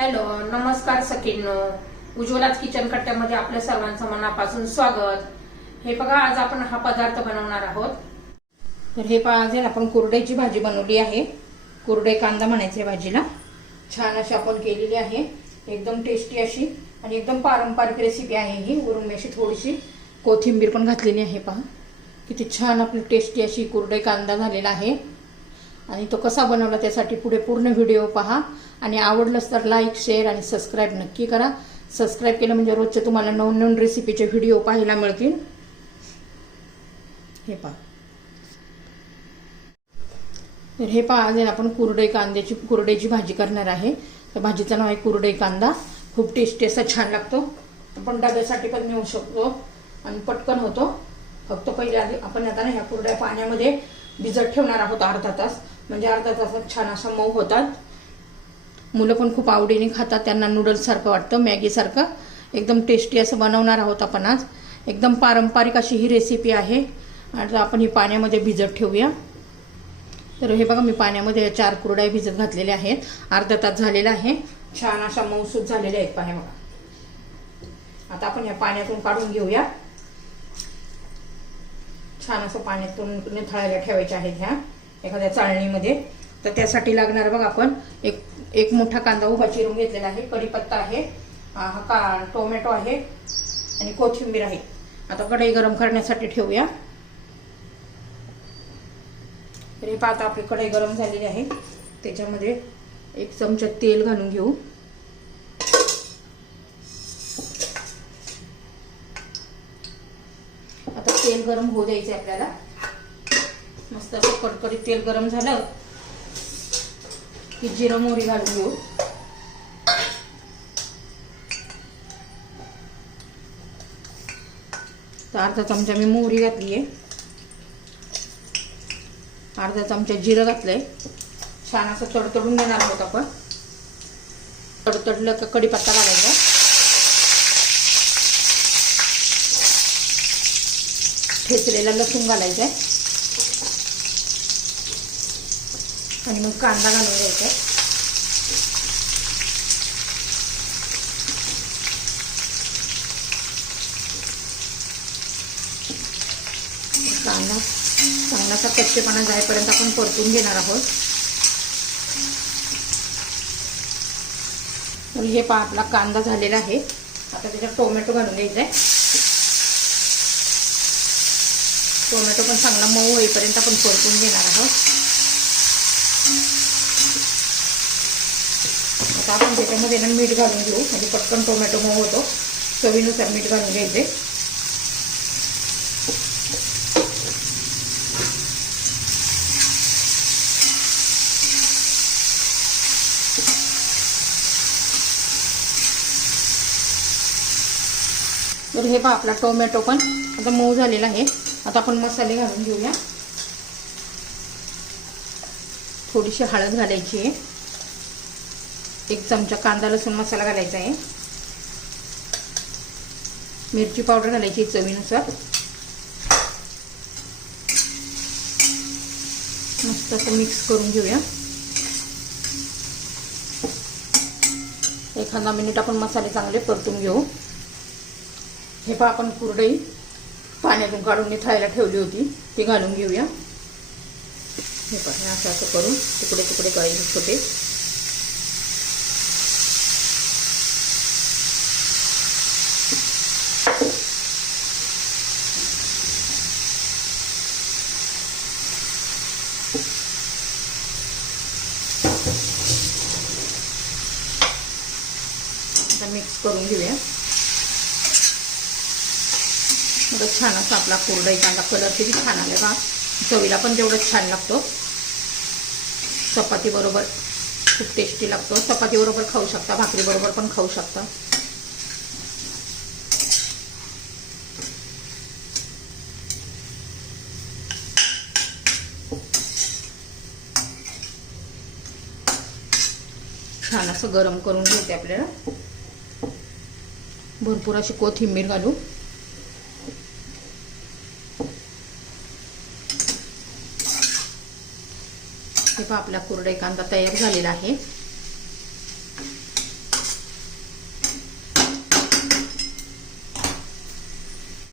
Hello, नमस्कार सखींनो. उज्ज्वलाच kitchen कट्ट्यामध्ये आपल्या सर्वांचं मनापासून स्वागत. हे बघा, आज आपण हा पदार्थ बनवणार आहोत. तर हे पहा, आज आपण कुरडईची भाजी बनवली आहे. कुरडई कांदा म्हणायचे भाजीला. छान अशी आपण केलेली आहे, एकदम टेस्टी अशी आणि एकदम पारंपरिक रेसिपी आहे ही. वरून मी अशी थोडीशी कोथिंबीर पण घातलेली आहे. पहा किती छान आपली टेस्टी अशी कुरडई कांदा झालेला आहे. आणि तो कसा बनवला त्यासाठी पुढे पूर्ण व्हिडिओ पहा आणि आवडलंच तर लाईक, शेअर आणि सबस्क्राईब नक्की करा. सबस्क्राईब केलं म्हणजे रोजचे तुम्हाला नवनवीन रेसिपीचे व्हिडिओ पाहायला मिळतील. हे पहा. तर हे पहा, आज आपण कुरडईची भाजी करणार आहे. तर भाजीचं नाव आहे कुरडई कांदा. खूप टेस्टी असा छान लागतो. आपण डब्यासाठी पण नेऊ शकतो आणि पटकन होतो. फक्त पहिले आधी आपण आता ह्या कुरड्या पाण्यामध्ये भिजत ठेवणार आहोत अर्धा तास. म्हणजे अर्धा तासात छान असा मऊ होतात. मुलं पण खूप आवडीने खातात. त्यांना नूडल्स सारखं वाटतं, मॅगी सारखं. एकदम टेस्टी असं बनवणार आहोत आपण आज. एकदम पारंपरिक अशी ही रेसिपी आहे. आता आपण ही पाण्यामध्ये भिजत ठेवूया. तर हे बघा, मी पाण्यामध्ये 4 कुरड्या भिजत घातलेल्या आहेत. अर्धा तास झालेला आहे. छान अशा मऊसूत झालेल्या आहेत. पहा बघा. आता आपण या पाण्यातून काढून घेऊया. छान असं पाण्यातून निथळायला ठेवायचे आहेत ह्या एखाद्या चाळणीमध्ये. तर त्यासाठी लागणार बघा, आपण एक मोठा कांदा उभा चिरून घेतलेला आहे, कढीपत्ता आहे, टोमॅटो आहे आणि कोथिंबीर आहे. आता कढई गरम करण्यासाठी ठेवूया. तर हे पाहता, आपली कढई गरम झालेली आहे. त्याच्यामध्ये 1 चमचा तेल घालून घेऊ. आता तेल गरम होऊ द्यायचे आपल्याला. मस्त असं कडकडीत तेल गरम झालं की जिरं मोहरी घालून घेऊ. तर अर्धा चमचा मी मोहरी घातली आहे, अर्धा चमचा जिरं घातलंय. छान असं तडतडून घेणार आहोत आपण. तडतडलं का कढीपत्ता घालायचा. ठेचलेला लसूण घालायचा आहे आणि मग कांदा घालून घ्यायचा आहे. कांदा चांगलासा कच्चेपणा जाईपर्यंत आपण परतून घेणार आहोत. तर हे पहा, आपला कांदा झालेला आहे. आता त्याच्यात टोमॅटो घालून घ्यायचा आहे. टोमॅटो पण चांगला मऊ होईपर्यंत आपण परतून घेणार आहोत. आता आपण त्याच्यामध्ये मीठ घालून घेऊ, म्हणजे पटकन टोमॅटो मऊ होतो. चवीनुसार मीठ घालून घ्यायचे. तर हे पहा, आपला टोमॅटो पण आता मऊ झालेला आहे. आता आपण मसाले घालून घेऊया. थोडीशी हळद घालायची आहे. 1 चमचा कांदा लसूण मसाला घालायचा आहे. मिरची पावडर घालायची चवीनुसार. मस्त असं मिक्स करून घेऊया. 1 मिनिट आपण मसाले चांगले परतून घेऊ. हे पहा, आपण कुरडई पाण्यातून काढून निथळायला ठेवली होती, ती घालून घेऊया. हे पहा, असं असं करून तुकडे तुकडे करायचे छोटे. आता मिक्स करून घेऊया. छान असा आपला कुरडई कांदा कलर किती छान आला बा. चवीला पण तेवढंच छान लागतो. चपाती बरोबर खूप टेस्टी लागतो. चपाती बरोबर खाऊ शकता, भाकरी बरोबर पण खाऊ शकता. छान असं गरम करून घ्यायचे आपल्याला. भरपूर अशी कोथिंबीर घालू. हे पहा, आपला कुरडई कांदा तयार झालेला आहे.